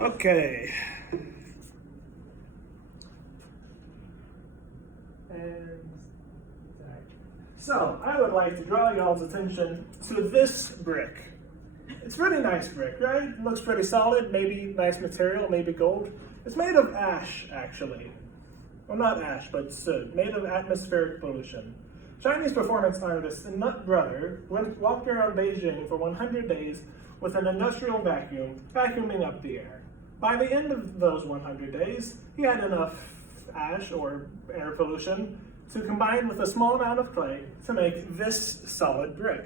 Okay. And so I would like to draw y'all's attention to this brick. It's a pretty nice brick, right? It looks pretty solid, maybe nice material, maybe gold. It's made of ash, actually. Well, not ash, but soot, made of atmospheric pollution. Chinese performance artist Nut Brother walked around Beijing for 100 days with an industrial vacuum, vacuuming up the air. By the end of those 100 days, he had enough ash or air pollution to combine with a small amount of clay to make this solid brick.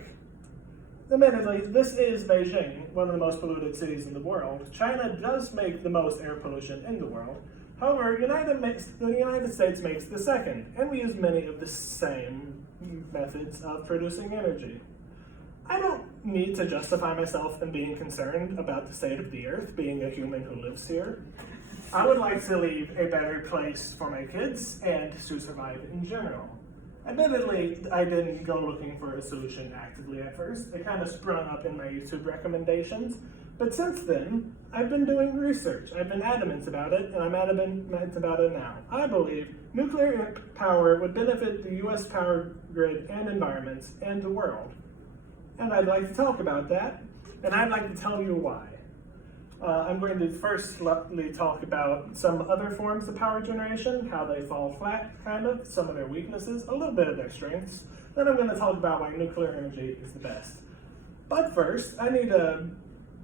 Admittedly, this is Beijing, one of the most polluted cities in the world. China does make the most air pollution in the world. However, the United States makes the second, and we use many of the same methods of producing energy. I don't need to justify myself in being concerned about the state of the earth, being a human who lives here. I would like to leave a better place for my kids and to survive in general. Admittedly, I didn't go looking for a solution actively at first. It kind of sprung up in my YouTube recommendations. But since then, I've been doing research. I've been adamant about it, and I'm adamant about it now. I believe nuclear power would benefit the US power grid and environment and the world. And I'd like to talk about that, and I'd like to tell you why. I'm going to firstly talk about some other forms of power generation, how they fall flat, kind of, some of their weaknesses, a little bit of their strengths. Then I'm going to talk about why nuclear energy is the best. But first, I need to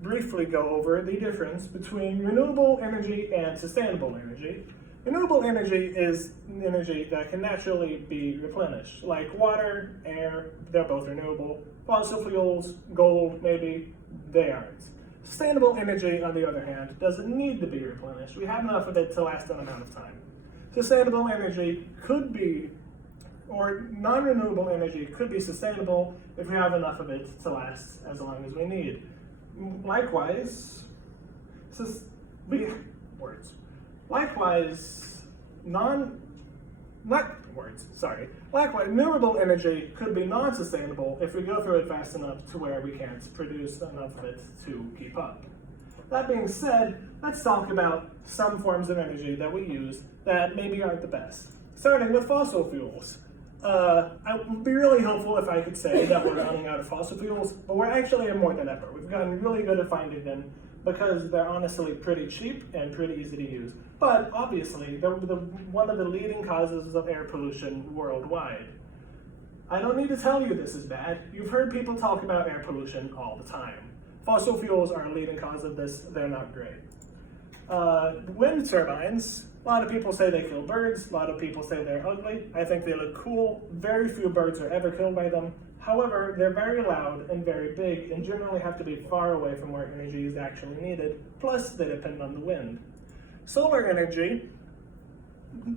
briefly go over the difference between renewable energy and sustainable energy. Renewable energy is energy that can naturally be replenished, like water, air, they're both renewable. Fossil fuels, gold, maybe, they aren't. Sustainable energy, on the other hand, doesn't need to be replenished. We have enough of it to last an amount of time. Sustainable energy could be, or non-renewable energy could be sustainable if we have enough of it to last as long as we need. Likewise, renewable energy could be non-sustainable if we go through it fast enough to where we can't produce enough of it to keep up. That being said, let's talk about some forms of energy that we use that maybe aren't the best. Starting with fossil fuels. I would be really helpful if I could say that we're running out of fossil fuels, but we're actually more than ever. We've gotten really good at finding them because they're honestly pretty cheap and pretty easy to use. But obviously, they're one of the leading causes of air pollution worldwide. I don't need to tell you this is bad. You've heard people talk about air pollution all the time. Fossil fuels are a leading cause of this. They're not great. Wind turbines, a lot of people say they kill birds, a lot of people say they're ugly. I think they look cool. Very few birds are ever killed by them. However, they're very loud and very big and generally have to be far away from where energy is actually needed. Plus, they depend on the wind. Solar energy,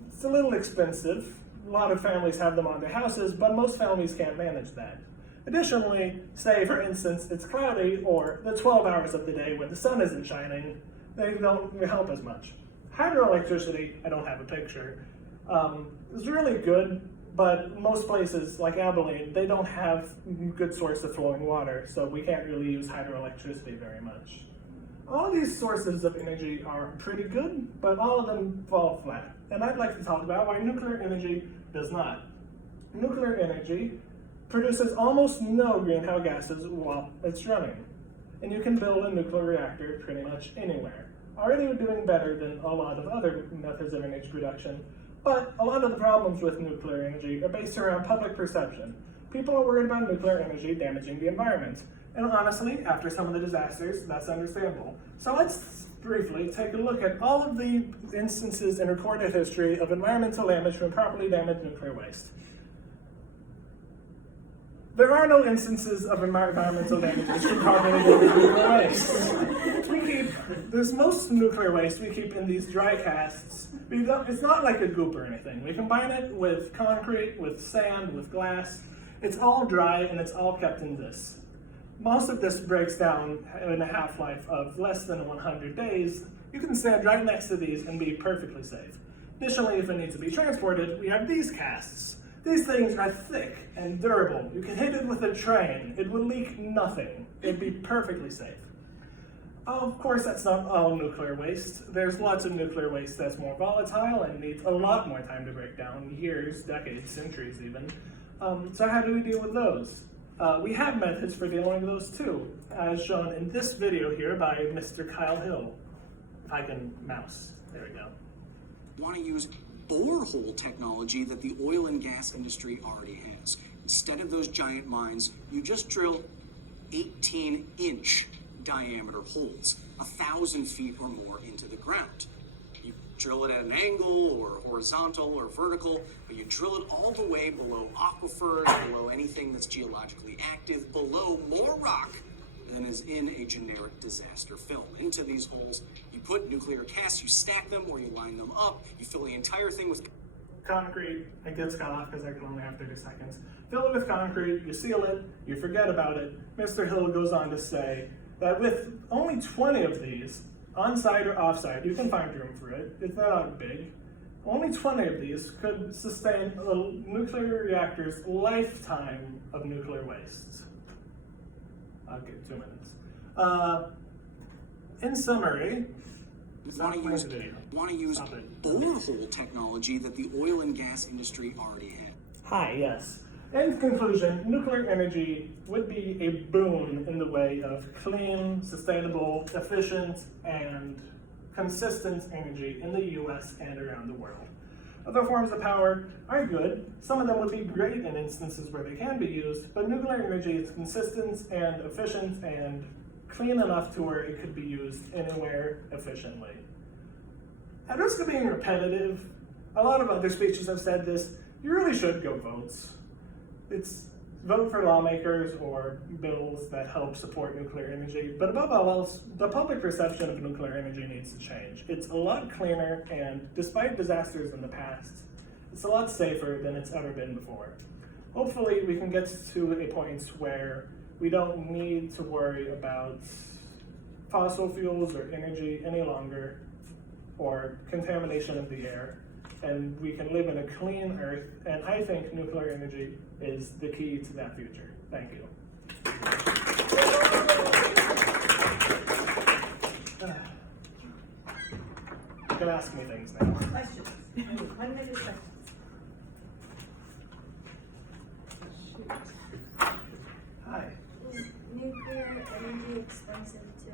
it's a little expensive. A lot of families have them on their houses, but most families can't manage that. Additionally, say for instance, it's cloudy or the 12 hours of the day when the sun isn't shining, they don't help as much. Hydroelectricity, I don't have a picture, is really good, but most places like Abilene, they don't have good source of flowing water, so we can't really use hydroelectricity very much. All these sources of energy are pretty good, but all of them fall flat. And I'd like to talk about why nuclear energy does not. Nuclear energy produces almost no greenhouse gases while it's running. And you can build a nuclear reactor pretty much anywhere. Already we're doing better than a lot of other methods of energy production, but a lot of the problems with nuclear energy are based around public perception. People are worried about nuclear energy damaging the environment. And honestly, after some of the disasters, that's understandable. So let's briefly take a look at all of the instances in recorded history of environmental damage from improperly damaged nuclear waste. There are no instances of environmental damages from improperly damaged nuclear waste. There's most nuclear waste we keep in these dry casts. It's not like a goop or anything. We combine it with concrete, with sand, with glass. It's all dry and it's all kept in this. Most of this breaks down in a half-life of less than 100 days. You can stand right next to these and be perfectly safe. Additionally, if it needs to be transported, we have these casts. These things are thick and durable. You can hit it with a train. It would leak nothing. It'd be perfectly safe. Of course, that's not all nuclear waste. There's lots of nuclear waste that's more volatile and needs a lot more time to break down, years, decades, centuries even. So how do we deal with those? We have methods for dealing with those too, as shown in this video here by Mr. Kyle Hill. If I can mouse, there we go. Want to use borehole technology that the oil and gas industry already has. Instead of those giant mines, you just drill 18-inch diameter holes, 1,000 feet or more into the ground. You drill it at an angle or horizontal or vertical, but you drill it all the way below aquifers, below anything that's geologically active, below more rock than is in a generic disaster film. Into these holes, you put nuclear casts, you stack them or you line them up, you fill the entire thing with concrete. It gets cut off because I can only have 30 seconds. Fill it with concrete, you seal it, you forget about it. Mr. Hill goes on to say that with only 20 of these, on-site or off-site, you can find room for it, it's not big. Only 20 of these could sustain a nuclear reactor's lifetime of nuclear waste. I'll give 2 minutes. In summary, want to use borehole technology that the oil and gas industry already had. Hi, yes. In conclusion, nuclear energy would be a boon in the way of clean, sustainable, efficient, and consistent energy in the US and around the world. Other forms of power are good. Some of them would be great in instances where they can be used, but nuclear energy is consistent and efficient and clean enough to where it could be used anywhere efficiently. At risk of being repetitive, a lot of other speeches have said this, you really should go vote. It's vote for lawmakers or bills that help support nuclear energy, but above all else, the public perception of nuclear energy needs to change. It's a lot cleaner, and despite disasters in the past, it's a lot safer than it's ever been before. Hopefully, we can get to a point where we don't need to worry about fossil fuels or energy any longer, or contamination of the air, and we can live in a clean earth, and I think nuclear energy is the key to that future. Thank you. You can ask me things now. Questions? 1 minute questions. Hi. Is nuclear energy expensive to?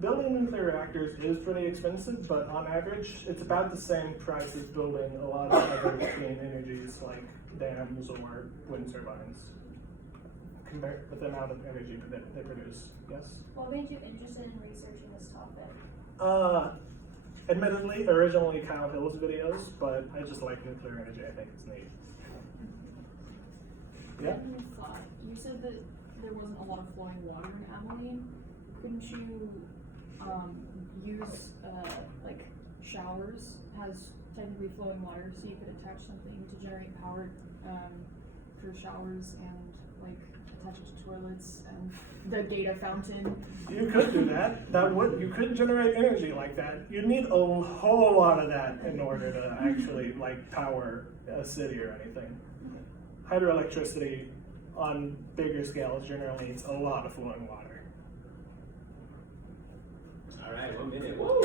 Building nuclear reactors is pretty expensive, but on average, it's about the same price as building a lot of other clean energies like dams or wind turbines, compared with the amount of energy that they produce. Yes? What made you interested in researching this topic? Admittedly, originally Kyle Hill's videos, but I just like nuclear energy. I think it's neat. Yeah? You said that there wasn't a lot of flowing water in Abilene. Couldn't you use like showers has technically flowing water, so you could attach something to generate power for showers and like attach it to toilets and the data fountain? You could do that. You could generate energy like that. You'd need a whole lot of that in order to actually like power a city or anything. Hydroelectricity on bigger scales generally needs a lot of flowing water. All right, 1 minute. Woo!